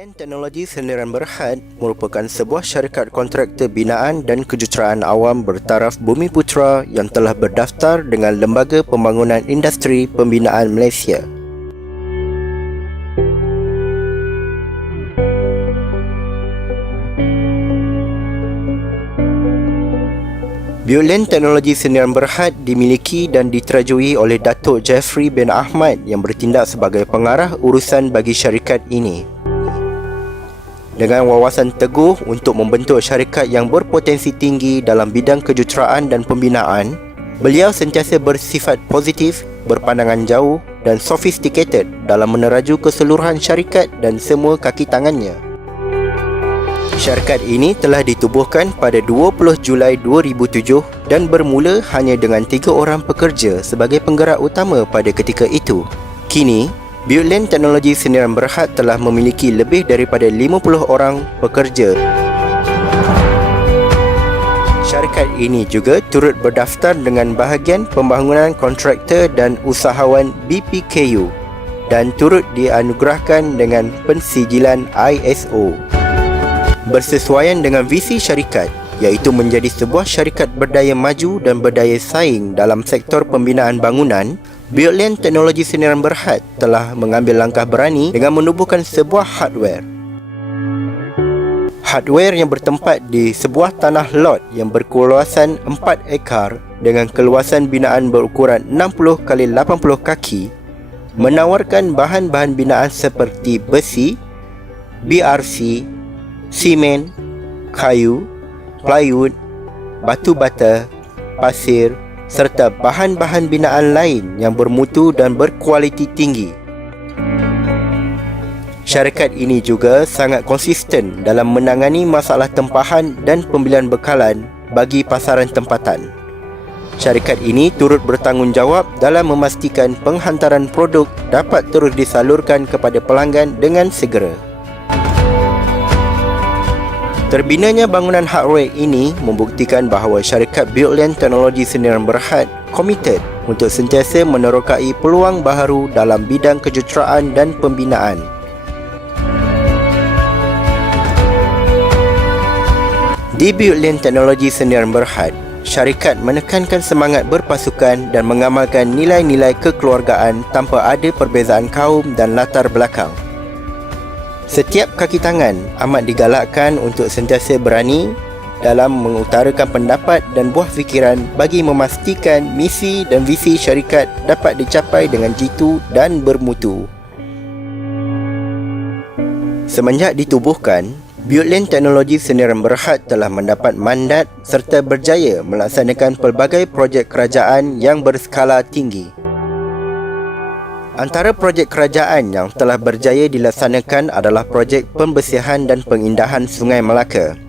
Bioland Teknologi Sendirian Berhad merupakan sebuah syarikat kontraktor binaan dan kejuruteraan awam bertaraf Bumiputra yang telah berdaftar dengan Lembaga Pembangunan Industri Pembinaan Malaysia. Bioland Teknologi Sendirian Berhad dimiliki dan diterajui oleh Datuk Jeffrey bin Ahmad yang bertindak sebagai pengarah urusan bagi syarikat ini. Dengan wawasan teguh untuk membentuk syarikat yang berpotensi tinggi dalam bidang kejuruteraan dan pembinaan, beliau sentiasa bersifat positif, berpandangan jauh dan sophisticated dalam meneraju keseluruhan syarikat dan semua kaki tangannya. Syarikat ini telah ditubuhkan pada 20 Julai 2007 dan bermula hanya dengan 3 orang pekerja sebagai penggerak utama pada ketika itu. Kini, Bioland Teknologi Sendirian Berhad telah memiliki lebih daripada 50 orang pekerja. Syarikat ini juga turut berdaftar dengan bahagian pembangunan kontraktor dan usahawan BPKU dan turut dianugerahkan dengan pensijilan ISO. Bersesuaian dengan visi syarikat, iaitu menjadi sebuah syarikat berdaya maju dan berdaya saing dalam sektor pembinaan bangunan, Bioland Teknologi Sendirian Berhad telah mengambil langkah berani dengan menubuhkan sebuah hardware. Hardware yang bertempat di sebuah tanah lot yang berkeluasan 4 ekar dengan keluasan binaan berukuran 60 x 80 kaki, menawarkan bahan-bahan binaan seperti besi, BRC, simen, kayu, plywood, batu bata, pasir serta bahan-bahan binaan lain yang bermutu dan berkualiti tinggi. Syarikat ini juga sangat konsisten dalam menangani masalah tempahan dan pembelian bekalan bagi pasaran tempatan. Syarikat ini turut bertanggungjawab dalam memastikan penghantaran produk dapat terus disalurkan kepada pelanggan dengan segera. Terbinanya bangunan hardware ini membuktikan bahawa syarikat Bioland Teknologi Sendirian Berhad komited untuk sentiasa menerokai peluang baharu dalam bidang kejuruteraan dan pembinaan. Di Bioland Teknologi Sendirian Berhad, syarikat menekankan semangat berpasukan dan mengamalkan nilai-nilai kekeluargaan tanpa ada perbezaan kaum dan latar belakang. Setiap kaki tangan amat digalakkan untuk sentiasa berani dalam mengutarakan pendapat dan buah fikiran bagi memastikan misi dan visi syarikat dapat dicapai dengan jitu dan bermutu. Semenjak ditubuhkan, Bioland Teknologi Sendirian Berhad telah mendapat mandat serta berjaya melaksanakan pelbagai projek kerajaan yang berskala tinggi. Antara projek kerajaan yang telah berjaya dilaksanakan adalah projek pembersihan dan pengindahan Sungai Melaka.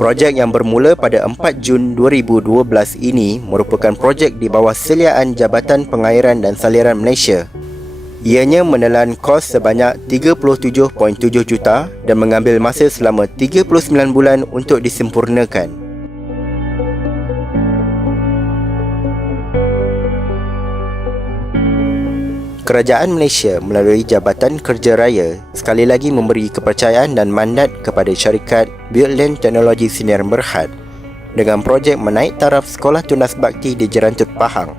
Projek yang bermula pada 4 Jun 2012 ini merupakan projek di bawah seliaan Jabatan Pengairan dan Saliran Malaysia. Ianya menelan kos sebanyak 37.7 juta dan mengambil masa selama 39 bulan untuk disempurnakan. Kerajaan Malaysia melalui Jabatan Kerja Raya sekali lagi memberi kepercayaan dan mandat kepada syarikat Bioland Teknologi Sendirian Berhad dengan projek menaik taraf Sekolah Tunas Bakti di Jerantut Pahang.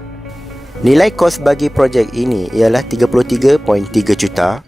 Nilai kos bagi projek ini ialah 33.3 juta.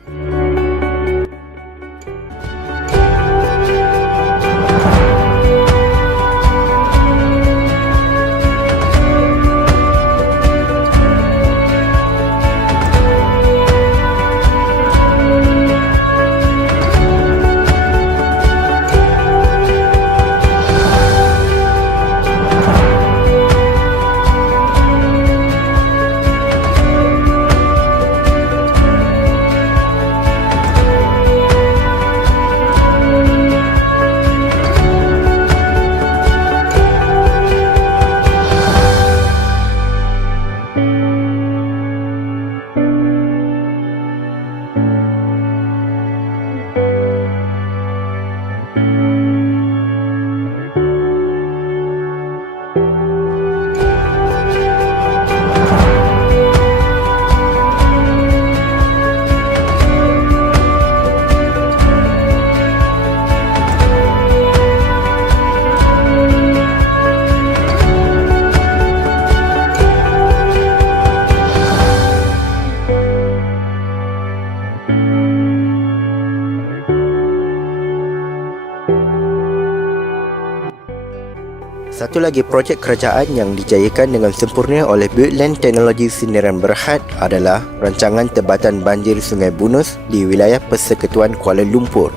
Satu lagi projek kerajaan yang dijayakan dengan sempurna oleh Buildland Teknologi Sdn Bhd adalah rancangan Tebatan Banjir Sungai Bunus di wilayah Persekutuan Kuala Lumpur.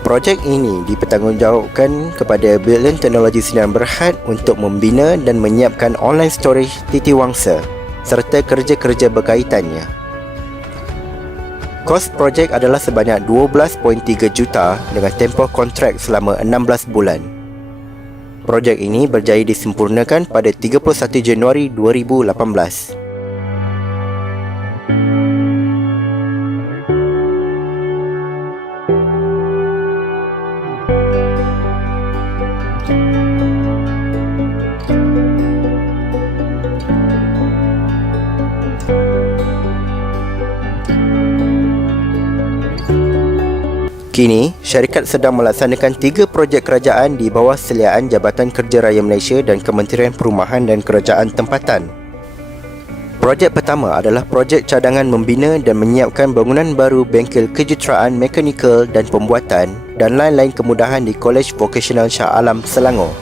Projek ini dipertanggungjawabkan kepada Buildland Teknologi Sdn Bhd untuk membina dan menyiapkan online storage Titiwangsa serta kerja-kerja berkaitannya. Kos projek adalah sebanyak 12.3 juta dengan tempoh kontrak selama 16 bulan. Projek ini berjaya disempurnakan pada 31 Januari 2018. Kini, syarikat sedang melaksanakan 3 projek kerajaan di bawah seliaan Jabatan Kerja Raya Malaysia dan Kementerian Perumahan dan Kerajaan Tempatan. Projek pertama adalah projek cadangan membina dan menyiapkan bangunan baru bengkel kejuruteraan mekanikal dan pembuatan dan lain-lain kemudahan di Kolej Vokasional Shah Alam, Selangor.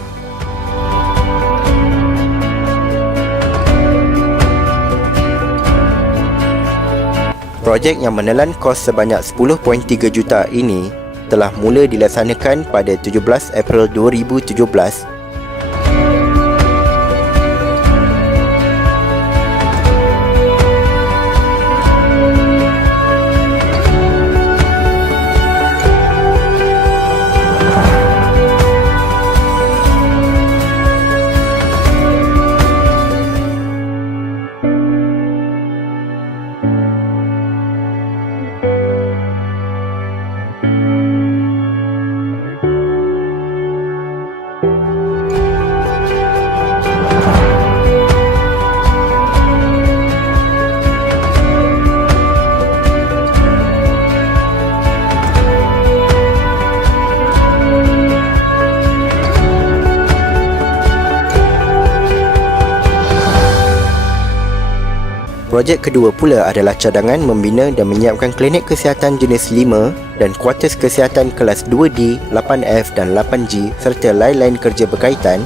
Projek yang menelan kos sebanyak 10.3 juta ini telah mula dilaksanakan pada 17 April 2017. Projek kedua pula adalah cadangan membina dan menyiapkan klinik kesihatan jenis 5 dan kuartus kesihatan kelas 2D, 8F dan 8G serta lain-lain kerja berkaitan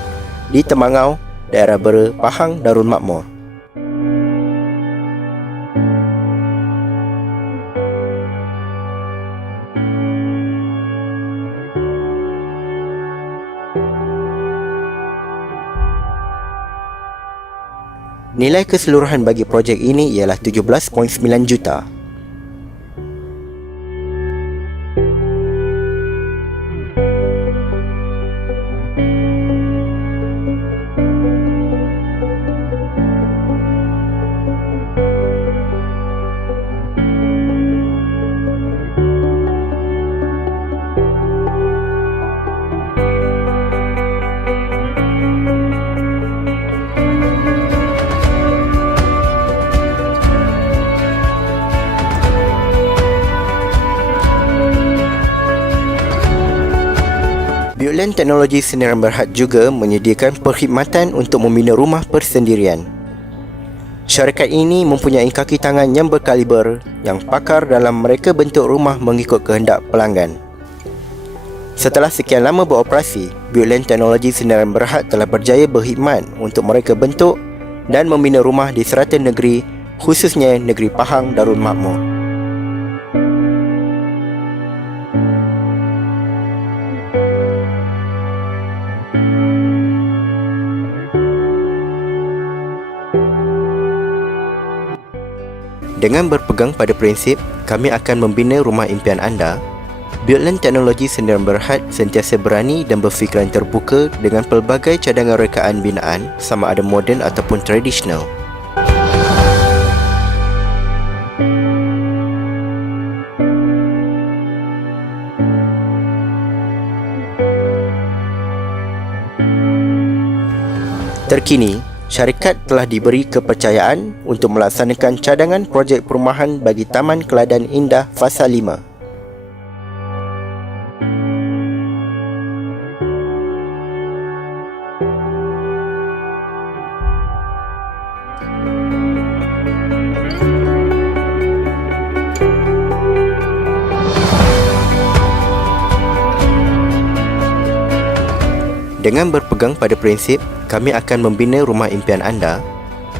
di Temangau, daerah Bera, Pahang, Darul Makmur. Nilai keseluruhan bagi projek ini ialah 17.9 juta. Buildland Teknologi Sdn Bhd juga menyediakan perkhidmatan untuk membina rumah persendirian. Syarikat ini mempunyai kaki tangan yang berkaliber yang pakar dalam mereka bentuk rumah mengikut kehendak pelanggan. Setelah sekian lama beroperasi, Buildland Teknologi Sdn Bhd telah berjaya berkhidmat untuk mereka bentuk dan membina rumah di serata negeri, khususnya negeri Pahang, Darul Makmur. Dengan berpegang pada prinsip, kami akan membina rumah impian anda, Buildland Teknologi Sdn Bhd sentiasa berani dan berfikiran terbuka dengan pelbagai cadangan rekaan binaan sama ada moden ataupun tradisional. Terkini, syarikat telah diberi kepercayaan untuk melaksanakan cadangan projek perumahan bagi Taman Keladan Indah Fasa 5. Dengan berpegang pada prinsip, kami akan membina rumah impian anda,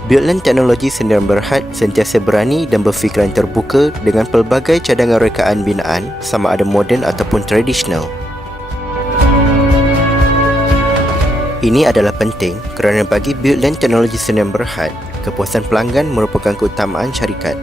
Buildland Teknologi Sdn Bhd sentiasa berani dan berfikiran terbuka dengan pelbagai cadangan rekaan binaan sama ada moden ataupun tradisional. Ini adalah penting kerana bagi Buildland Teknologi Sdn Bhd, kepuasan pelanggan merupakan keutamaan syarikat.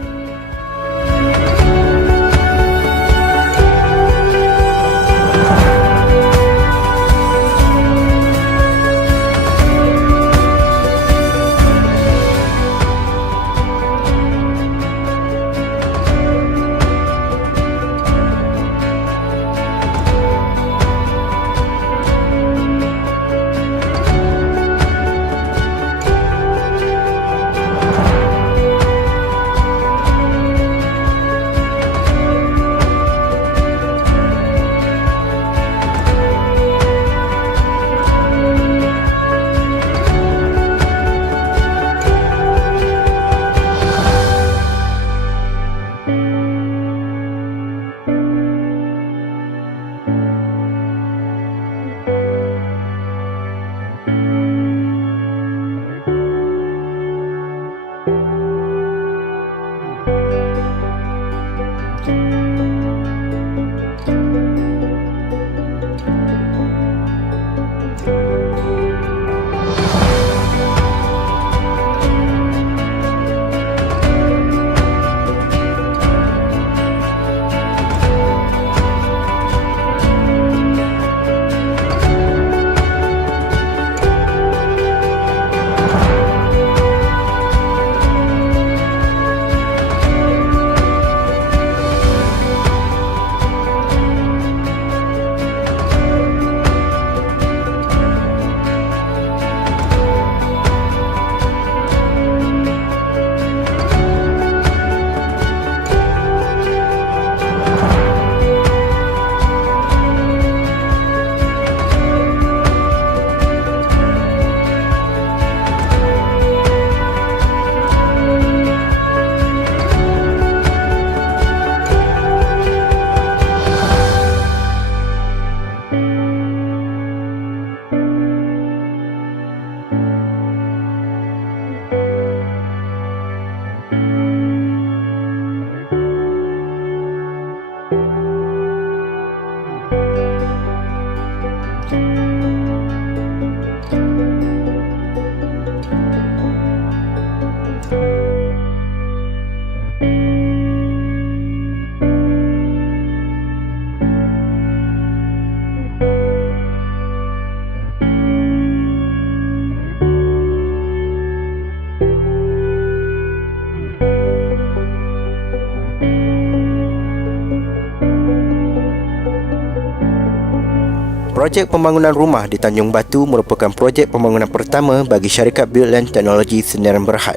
Projek pembangunan rumah di Tanjung Batu merupakan projek pembangunan pertama bagi syarikat Buildland Teknologi Sdn Bhd.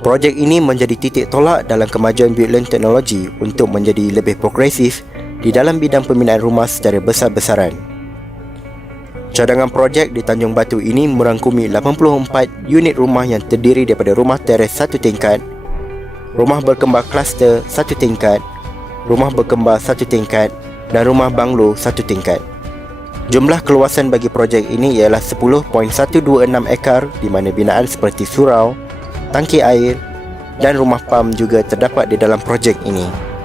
Projek ini menjadi titik tolak dalam kemajuan Buildland Teknologi untuk menjadi lebih progresif di dalam bidang pembinaan rumah secara besar-besaran. Cadangan projek di Tanjung Batu ini merangkumi 84 unit rumah yang terdiri daripada rumah teres satu tingkat, rumah berkembar kluster satu tingkat, rumah berkembar satu tingkat dan rumah banglo satu tingkat. Jumlah keluasan bagi projek ini ialah 10.126 ekar di mana binaan seperti surau, tangki air dan rumah pam juga terdapat di dalam projek ini.